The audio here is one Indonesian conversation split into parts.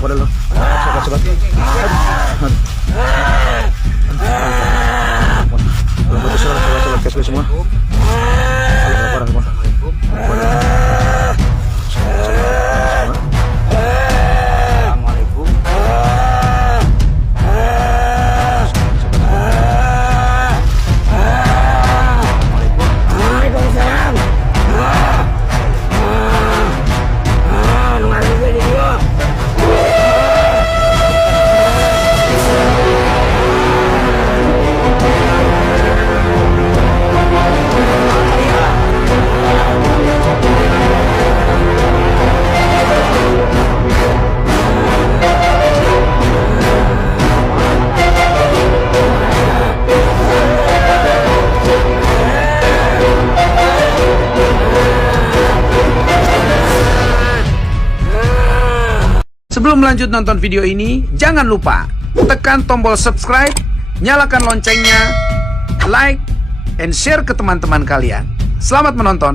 pada lo. Cepat. Coba cash semua. Parah semua. Sebelum lanjut nonton video ini, jangan lupa tekan tombol subscribe, nyalakan loncengnya, like, and share ke teman-teman kalian. Selamat menonton.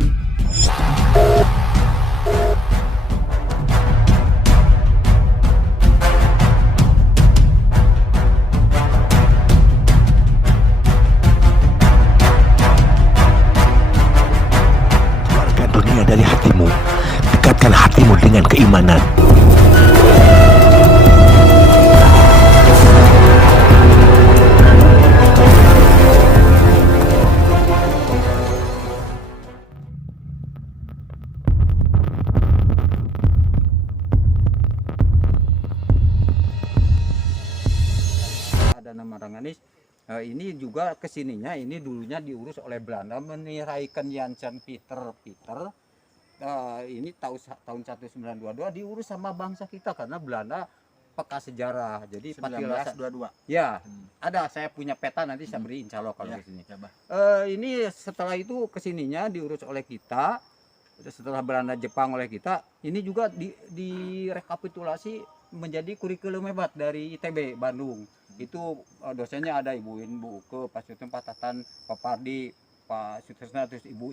Keluarkan dunia dari hatimu. Dekatkan hatimu dengan keimanan. Ada nama Ranganis. Ini juga kesininya, ini dulunya diurus oleh Belanda, meniraikan Jansen Peter. Ini tahun 1922 diurus sama bangsa kita karena Belanda peka sejarah. Jadi 1922. Ya, ada saya punya peta nanti saya beri insya Allah kalau di sini. Ini setelah itu kesininya diurus oleh kita. Setelah Belanda Jepang oleh kita, ini juga direkapitulasi menjadi kurikulum hebat dari ITB Bandung. Itu dosennya ada Ibu Inbu ke Pak Sutrisno, Pak Tatan, Pak Pardi, Pak Sutrisno, terus Ibu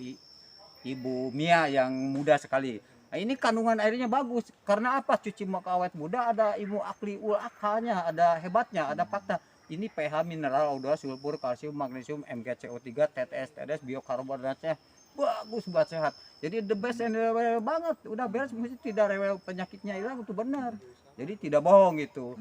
Mia yang muda sekali. Nah, ini kandungan airnya bagus. Karena apa? Cuci muka awet muda, ada ilmu akli ul-akalnya, ada hebatnya, ada fakta. Ini pH mineral, udah sulfur, kalsium, magnesium, MgCO3, TTS, biokarbonatnya bagus buat sehat. Jadi the best and rewel banget. Udah beres, mesti tidak rewel, penyakitnya hilang, itu benar. Jadi tidak bohong gitu.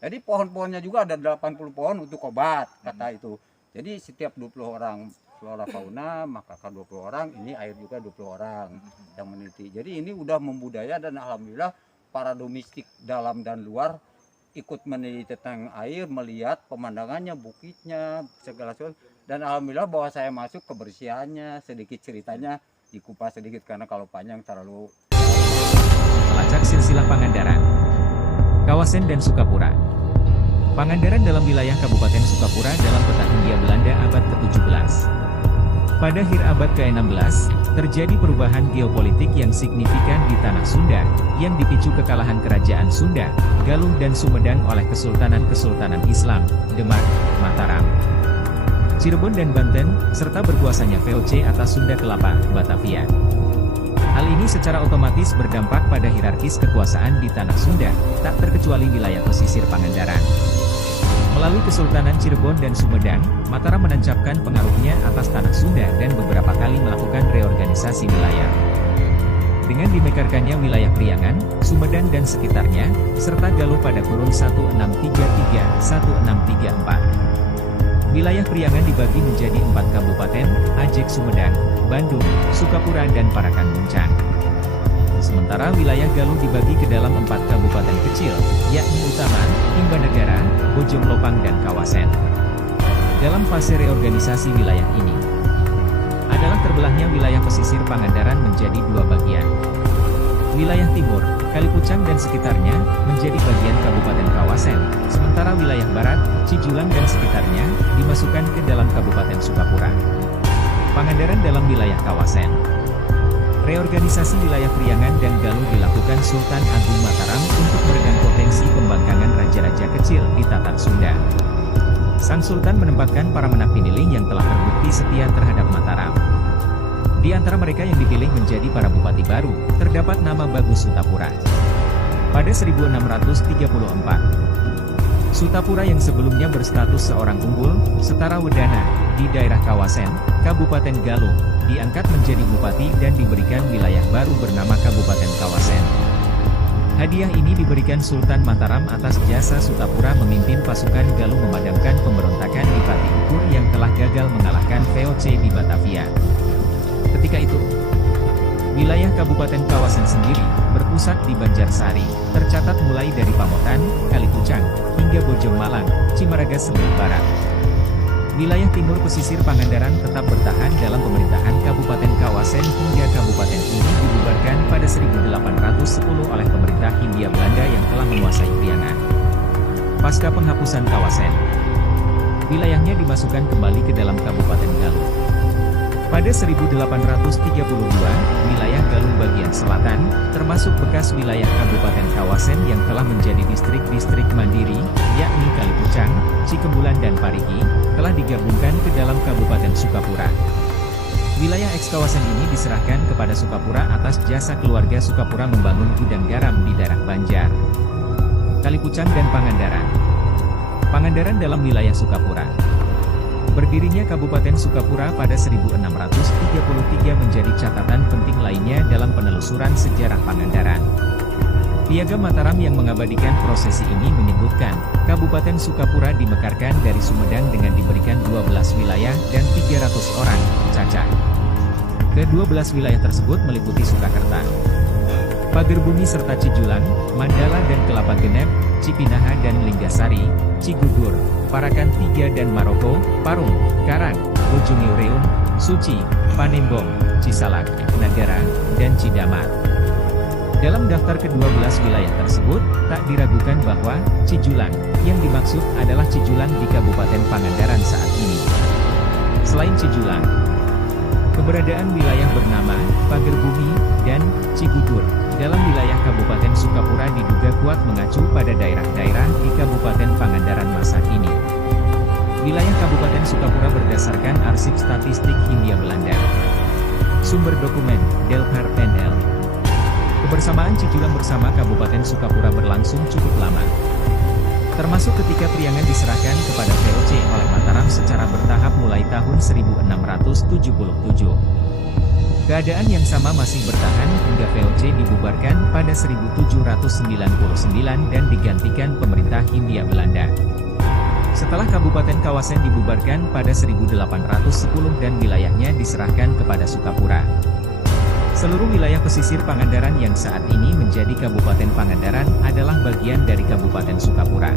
Jadi pohon-pohonnya juga ada 80 pohon untuk obat, kata itu. Jadi setiap 20 orang flora fauna, maka kan 20 orang, ini air juga 20 orang yang meneliti. Jadi ini udah membudaya dan alhamdulillah para domestik dalam dan luar ikut meneliti tentang air, melihat pemandangannya, bukitnya, segala sesuatu. Dan alhamdulillah bahwa saya masuk kebersihannya, sedikit ceritanya dikupas sedikit karena kalau panjang terlalu. Pelacak silsilah Pangandaran, Kawasan dan Sukapura. Pangandaran dalam wilayah Kabupaten Sukapura dalam peta Hindia Belanda abad ke-17. Pada akhir abad ke-16, terjadi perubahan geopolitik yang signifikan di tanah Sunda, yang dipicu kekalahan kerajaan Sunda, Galuh dan Sumedang oleh kesultanan-kesultanan Islam, Demak, Mataram, Cirebon dan Banten, serta berkuasanya VOC atas Sunda Kelapa, Batavia. Hal ini secara otomatis berdampak pada hierarkis kekuasaan di tanah Sunda, tak terkecuali wilayah pesisir Pangandaran. Melalui Kesultanan Cirebon dan Sumedang, Mataram menancapkan pengaruhnya atas tanah Sunda dan beberapa kali melakukan reorganisasi wilayah. Dengan dimekarkannya wilayah Priangan, Sumedang dan sekitarnya, serta Galuh pada kurun 1633-1634. Wilayah Priangan dibagi menjadi 4 kabupaten, Ajek Sumedang, Bandung, Sukapura dan Parakan Muncang. Sementara wilayah Galuh dibagi ke dalam 4 kabupaten kecil, yakni Utama, Imbanegara, Bojong Lopang dan Kawasan. Dalam fase reorganisasi wilayah ini, adalah terbelahnya wilayah pesisir Pangandaran menjadi 2 bagian. Wilayah timur, Kalipucang dan sekitarnya, menjadi bagian Kabupaten Kawasan, sementara wilayah barat, Cijulang dan sekitarnya, dimasukkan ke dalam Kabupaten Sukapura. Pangandaran dalam wilayah Kawasan. Reorganisasi wilayah Priangan dan Galuh dilakukan Sultan Agung Mataram untuk meredam potensi pembangkangan raja-raja kecil di Tatar Sunda. Sang Sultan menempatkan para menak piniling yang telah terbukti setia terhadap Mataram. Di antara mereka yang dipilih menjadi para bupati baru, terdapat nama Bagus Sutapura. pada 1634. Sutapura yang sebelumnya berstatus seorang unggul, setara Wedana, di daerah Kawasen, Kabupaten Galuh, diangkat menjadi bupati dan diberikan wilayah baru bernama Kabupaten Kawasen. Hadiah ini diberikan Sultan Mataram atas jasa Sutapura memimpin pasukan Galuh memadamkan pemberontakan di Pati Ukur yang telah gagal mengalahkan VOC di Batavia. Ketika itu, wilayah Kabupaten Kawasen sendiri, berpusat di Banjarsari, tercatat mulai dari Pamotan, Kalikucang, hingga Bojong Malang, Cimaraga sebelah barat. Wilayah timur pesisir Pangandaran tetap bertahan dalam pemerintahan Kabupaten Kawasen hingga kabupaten ini dibubarkan pada 1810 oleh pemerintah Hindia Belanda yang telah menguasai Priangan. Pasca penghapusan Kawasen, wilayahnya dimasukkan kembali ke dalam Kabupaten Galuh. Pada 1832, wilayah Galuh bagian selatan, termasuk bekas wilayah Kabupaten Kawasen yang telah menjadi distrik-distrik mandiri, yakni Kalikucang, Cikembulan dan Parigi, telah digabungkan ke dalam Kabupaten Sukapura. Wilayah eks-Kawasen ini diserahkan kepada Sukapura atas jasa keluarga Sukapura membangun gudang garam di daerah Banjar, Kalikucang dan Pangandaran. Pangandaran dalam wilayah Sukapura. Berdirinya Kabupaten Sukapura pada 1633 menjadi catatan penting lainnya dalam penelusuran sejarah Pangandaran. Piagam Mataram yang mengabadikan prosesi ini menyebutkan, Kabupaten Sukapura dimekarkan dari Sumedang dengan diberikan 12 wilayah dan 300 orang, cacat. Ke-12 wilayah tersebut meliputi Surakarta, Pagerbumi serta Cijulang, Mandala dan Kelapa Genep, Cipinaha dan Linggasari, Cigugur, Parakan 3 dan Maroko, Parung, Karang, Bojong-Eureum, Suci, Panembong, Cisalak, Nagara, dan Cidamar. Dalam daftar ke-12 wilayah tersebut, tak diragukan bahwa Cijulang yang dimaksud adalah Cijulang di Kabupaten Pangandaran saat ini. Selain Cijulang, keberadaan wilayah bernama Pagerbumi dan Cigugur dalam wilayah Kabupaten Sukapura diduga kuat mengacu pada daerah-daerah di Kabupaten Pangandaran masa kini. Wilayah Kabupaten Sukapura berdasarkan arsip statistik Hindia Belanda. Sumber dokumen, Delkar NL. Kebersamaan Cijulang bersama Kabupaten Sukapura berlangsung cukup lama, termasuk ketika Priangan diserahkan kepada VOC oleh Mataram secara bertahap mulai tahun 1677. Keadaan yang sama masih bertahan hingga VOC dibubarkan pada 1799 dan digantikan pemerintah Hindia Belanda. Setelah Kabupaten Kawasen dibubarkan pada 1810 dan wilayahnya diserahkan kepada Sukapura. Seluruh wilayah pesisir Pangandaran yang saat ini menjadi Kabupaten Pangandaran adalah bagian dari Kabupaten Sukapura.